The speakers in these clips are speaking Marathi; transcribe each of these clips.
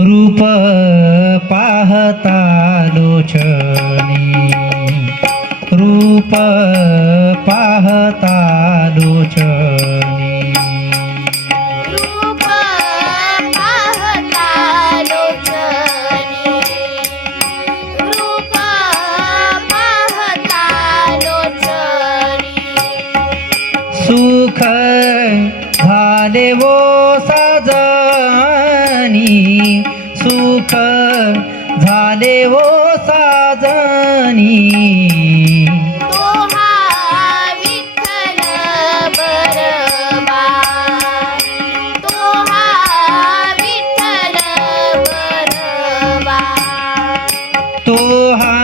रूप पाहता लोचनी रूप पाहता लोचनी सुख झाले वो साजनी सुख झाले वो साजनी. तो हा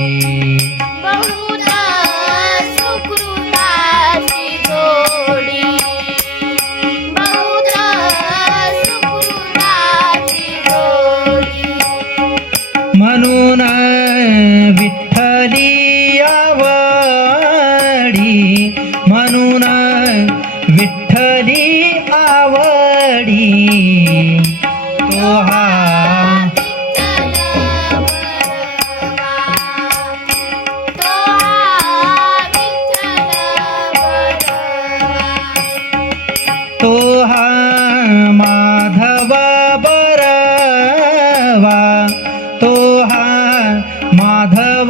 आवडी तोहा तोहा बरवा माधव बरवा तो हा माधव